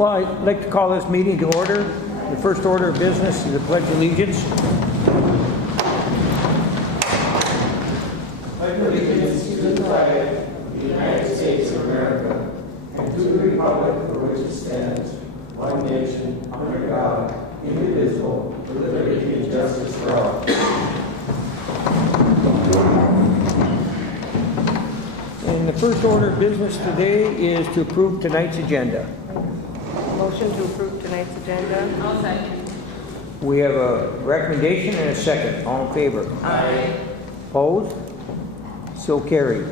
Well, I'd like to call this meeting to order. The first order of business is the Pledge of Allegiance. Pledge allegiance to the flag of the United States of America and to the republic for which it stands, one nation, under God, indivisible, with liberty and justice for all. And the first order of business today is to approve tonight's agenda. Motion to approve tonight's agenda. I'll second. We have a recommendation and a second. All in favor? Aye. Opposed? So carried.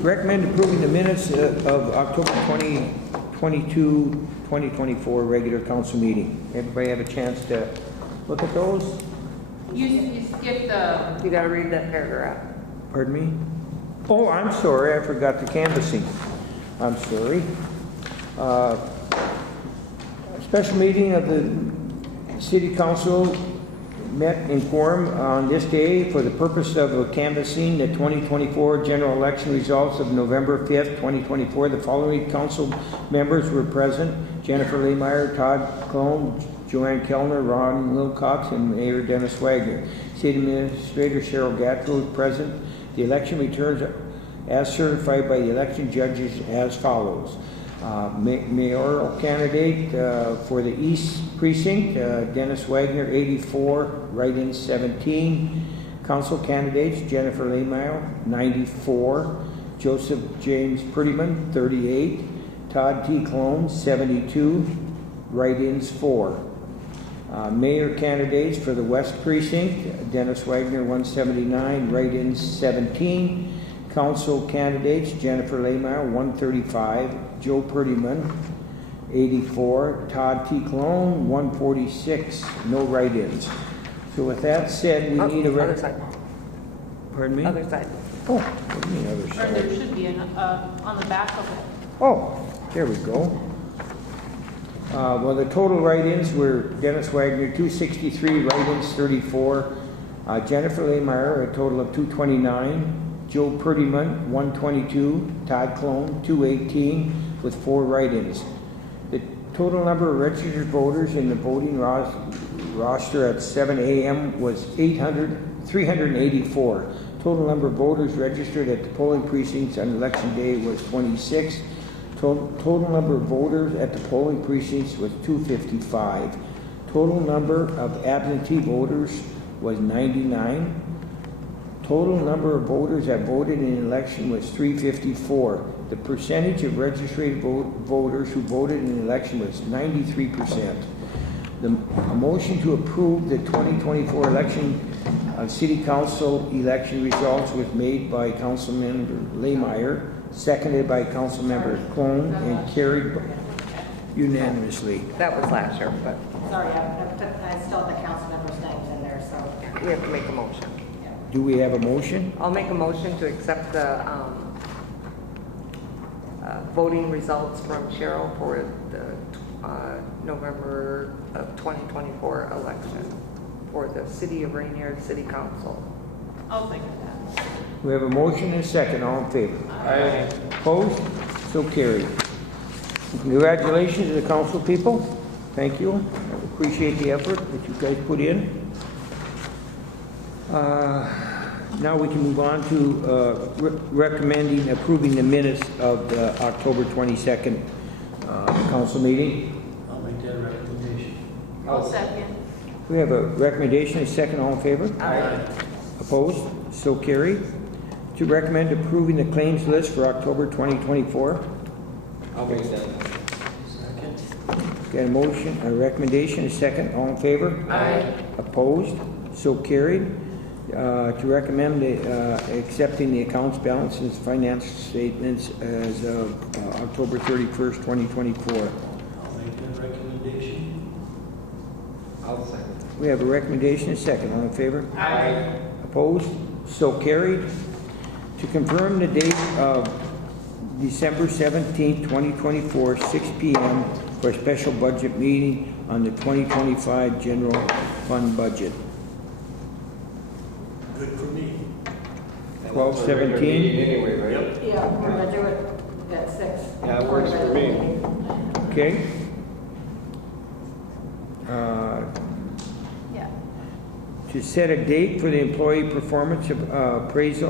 Recommend approving the minutes of October 2022, 2024 regular council meeting. Everybody have a chance to look at those? You skipped the, You gotta read that paragraph. Pardon me? Oh, I'm sorry, I forgot the canvassing. I'm sorry. A special meeting of the City Council met in quorum on this day for the purpose of canvassing the 2024 general election results of November 5th, 2024. The following council members were present: Jennifer Lehmeyer, Todd Clone, Joanne Kellner, Ron Wilcox, and Mayor Dennis Wagner. City Administrator Cheryl Gattro is present. The election returns as certified by the election judges as follows. Mayoral candidate for the East Precinct, Dennis Wagner, 84, write-in 17. Council candidates, Jennifer Lehmeyer, 94. Joseph James Prettyman, 38. Todd T. Clone, 72, write-ins 4. Mayor candidates for the West Precinct, Dennis Wagner, 179, write-ins 17. Council candidates, Jennifer Lehmeyer, 135, Joe Prettyman, 84, Todd T. Clone, 146, no write-ins. So with that said, we need a... Other side. Pardon me? Other side. Oh, what do you mean other or side? there should be an, on the back of it. Oh, there we go. Well, the total write-ins were Dennis Wagner, 263, write-ins 34, Jennifer Lehmeyer, a total of 229, Joe Prettyman, 122, Todd Clone, 218, with 4 write-ins. The total number of registered voters in the voting roster at 7 a.m. was 384. Total number of voters registered at the polling precincts on election day was 26. Total number of voters at the polling precincts was 255. Total number of absentee voters was 99. Total number of voters that voted in the election was 354. The percentage of registered voters who voted in the election was 93%. A motion to approve the 2024 election City Council election results was made by Councilmember Lehmeyer, seconded by Councilmember Clone, and carried unanimously. That was last year, but Sorry, I still have the council members' names in there, so. we have to make a motion. Do we have a motion? I'll make a motion to accept the voting results from Cheryl for the November of 2024 election for the City of Ranier City Council. I'll second that. We have a motion and a second. All in favor? Aye. Opposed? So carried. Congratulations to the council people. Thank you. I appreciate the effort that you guys put in. Now we can move on to recommending approving the minutes of the October 22nd council meeting. I'll make that recommendation. I'll second. We have a recommendation, a second. All in favor? Aye. Opposed? So carried. To recommend approving the claims list for October 2024. I'll make that. Second. Got a motion, a recommendation, a second. All in favor? Aye. Opposed? So carried. To recommend accepting the accounts balances, financial statements as of October 31st, 2024. I'll make that recommendation. I'll second. We have a recommendation, a second. All in favor? Aye. Opposed? So carried. To confirm the date of December 17th, 2024, 6 p.m. for a special budget meeting on the 2025 general fund budget. Good for me. 12, That's a regular 17. meeting Anyway, right? Yeah, we're gonna do it at 6. Yeah, it works for me. Okay. Yeah. To set a date for the employee performance appraisals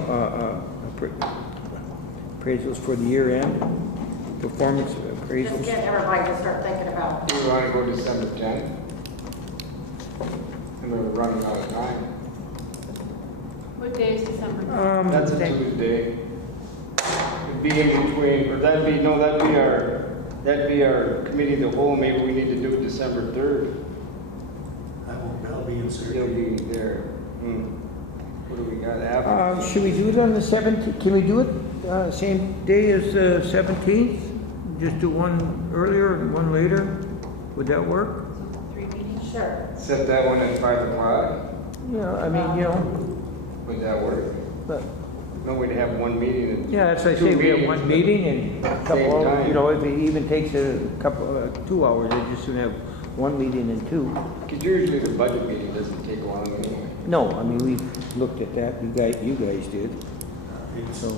for the year end, performance Just appraisals. get everybody to start thinking about, Do you want to go December 10th? And we're running out of time. What day is December? That's a Tuesday. It'd be in between, or that'd be our committee of the whole, maybe we need to do it December 3rd. That'll be You'll inserted. be there. What do we got after? Should we do it on the 17th? Can we do it same day as the 17th? Just do one earlier and one later? Would that work? So 3 meetings? sure. Set that one at 5 o'clock? Yeah, I mean, you know, Would that work? but, No, we'd have one meeting and. yeah, that's what I say, we have one meeting and a Same couple, time. you know, if it even takes a couple, 2 hours, I just soon have one meeting and two. Because usually the budget meeting doesn't take long anyway. No, I mean, we've looked at that, you guys did, so,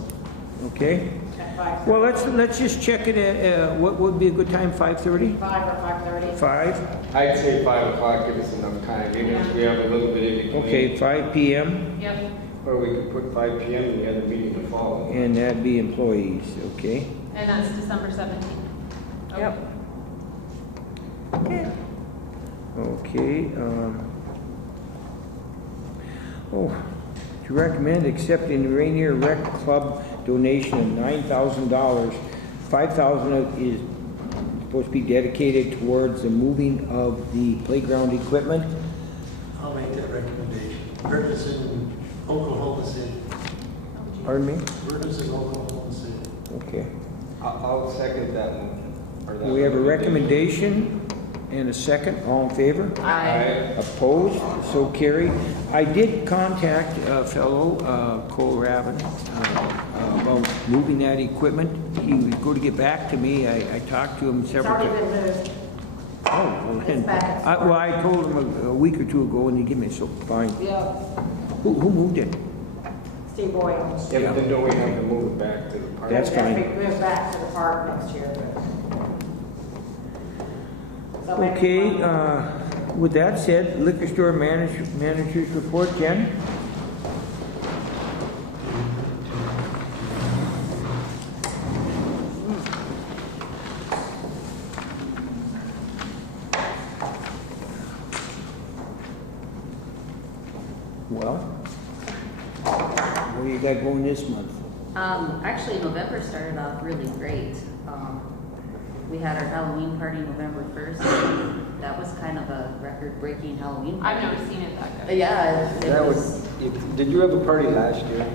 okay? At 5. Well, let's just check it at, what would be a good time, 5:30? 5 or 5:30. 5? I'd say 5 o'clock, give us enough time, even if we have a little bit in between. Okay, 5 PM, Yep. Or we could put 5 PM and the other meeting to follow. and that'd be employees, okay? And that's December 17th. Okay. Yep. Okay, to recommend accepting the Ranier Rec Club donation of $9,000. $5,000 is supposed to be dedicated towards the moving of the playground equipment. I'll make that recommendation. Purchase in Oklahoma City. Pardon me? Purchase in Oklahoma City. Okay. I'll second that motion. or that We have a recommendation and a second. All in favor? Aye. Opposed? So carried. I did contact a fellow, Cole Raven, about moving that equipment. He was going to get back to me. I talked to him It's several already times. been moved. Oh, well, then, It's back. well, I told him a week or two ago and he gave me, so fine. Yeah, Who moved it? Steve Boyle. Yeah, but then don't we have to move it back to the park? That's fine. It has to be moved back to the park next year. So maybe Okay, one- with that said, liquor store manager's report, Jen? Well, what do you got going this month? Actually, November started off really great. We had our Halloween party November 1st. That was kind of a record-breaking Halloween I've party. never seen it that good. Yeah, it That was. did you have a party last year?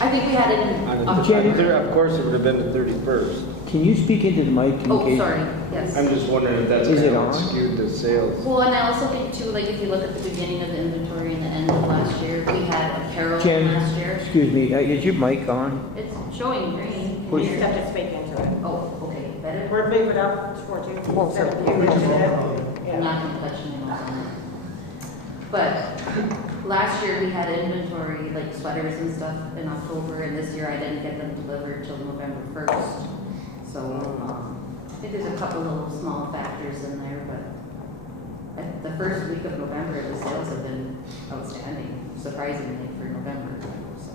I think we had it in On the October. Of course, it would have been the 31st. Can you speak into the mic in Oh, case? sorry, yes. I'm just wondering if that's Is kind it of on? skewed the sales. Well, and I also think too, like if you look at the beginning of the inventory and the end of last year, we had a carol Jen, last year. excuse me, is your mic on? It's showing green. You just have to speak into it. Oh, okay, better. We're moving up towards you. Closer. So you mentioned it. I'm Yeah. not gonna touch anyone on it. But last year we had inventory, like sweaters and stuff in October, and this year I didn't get them delivered till November 1st. So, I think there's a couple little small factors in there, but at the first week of November, the sales have been outstanding, surprisingly for November. So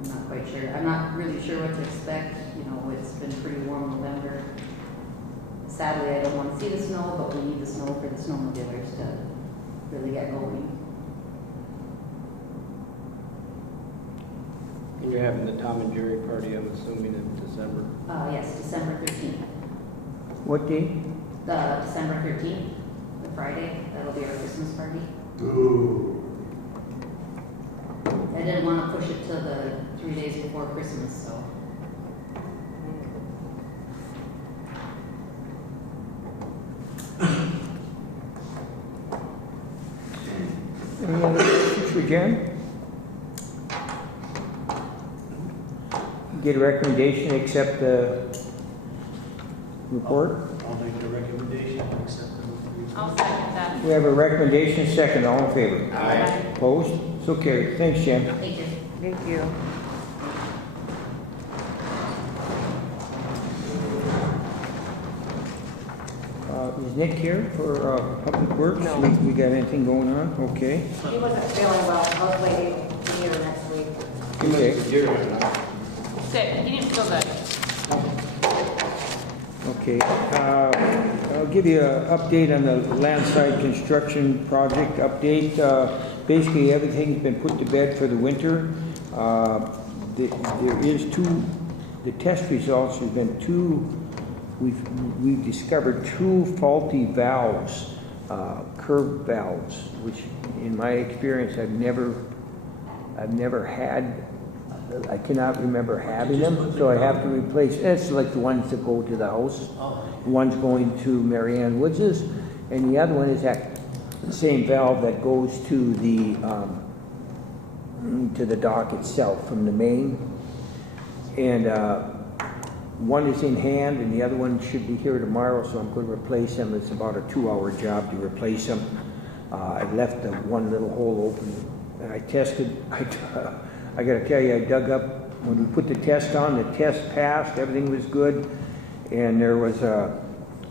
I'm not quite sure. I'm not really sure what to expect. You know, it's been pretty warm November. Sadly, I don't want to see the snow, but we need the snow for the snowmobilers to really get going. And you're having the Tom and Jerry party, I'm assuming, in December. Yes, December 13th. What day? The December 13th, the Friday, that'll be our Christmas party. Ooh. I didn't want to push it to the 3 days before Christmas, so. Any other questions for Jen? Get a recommendation, accept the report? I'll make a recommendation, I'll accept the I'll second that. We have a recommendation, second, all in favor? Aye. Opposed? So carried. Thanks, Jen. Thank you. Thank you. Is Nick here for Public Works? No. We got anything going on? Okay. He wasn't feeling well, hopefully he'll be here next week. Okay. Sick, he didn't feel good. Okay. I'll give you an update on the landside construction project update. Basically, everything's been put to bed for the winter. There is the test results have been we've discovered two faulty valves, curved valves, which in my experience I've never had. I cannot remember having them, so I have to replace. It's like the ones that go to the house. One's going to Marianne Woods's, and the other one is that same valve that goes to the dock itself from the main. And one is in hand, and the other one should be here tomorrow, so I'm going to replace them. It's about a 2-hour job to replace them. I left the one little hole open, and I tested. I got to tell you, I dug up, when we put the test on, the test passed, everything was good, and there was a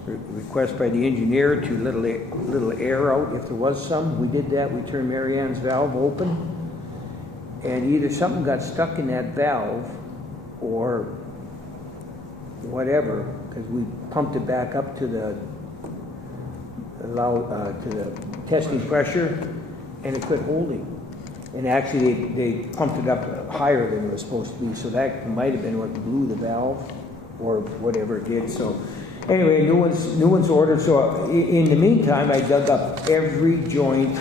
request by the engineer to little air out if there was some. We did that. We turned Marianne's valve open, and either something got stuck in that valve or whatever, because we pumped it back up to the testing pressure, and it quit holding. And actually, they pumped it up higher than it was supposed to be, so that might have been what blew the valve, or whatever it did. So, anyway, new one's ordered. So, in the meantime, I dug up every joint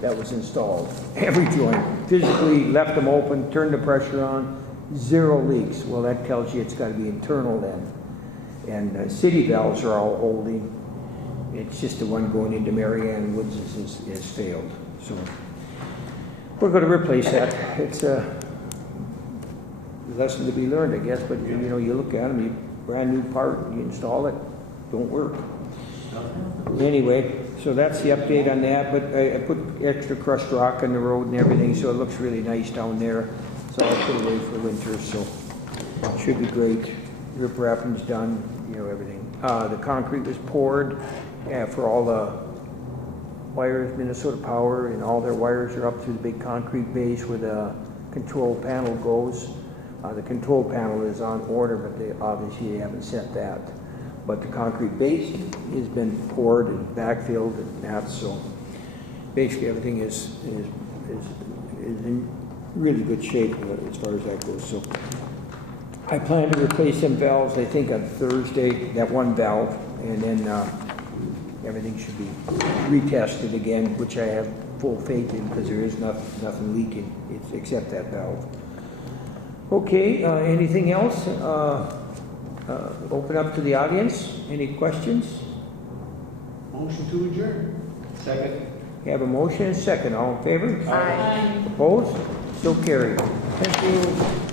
that was installed, every joint. Physically left them open, turned the pressure on, 0 leaks. Well, that tells you it's got to be internal then. And city valves are all holding. It's just the one going into Marianne Woods is failed. So. We're going to replace that. It's a lesson to be learned, I guess, but you look at them, you brand new part, you install it, don't work. Anyway, so that's the update on that, but I put extra crushed rock on the road and everything, so it looks really nice down there. So I'll put it away for winter, so it should be great. Rip wrapping's done, everything. The concrete was poured for all the wires, Minnesota Power, and all their wires are up through the big concrete base where the control panel goes. The control panel is on order, but they obviously haven't set that. But the concrete base has been poured and backfilled and that, so basically everything is in really good shape as far as that goes. So I plan to replace some valves, I think, on Thursday, that one valve, and then everything should be retested again, which I have full faith in because there is nothing leaking except that valve. Okay, anything else? Open up to the audience. Any questions? Motion to adjourn. Second. You have a motion and a second. All in favor? Aye. Opposed? So carried. Thank you.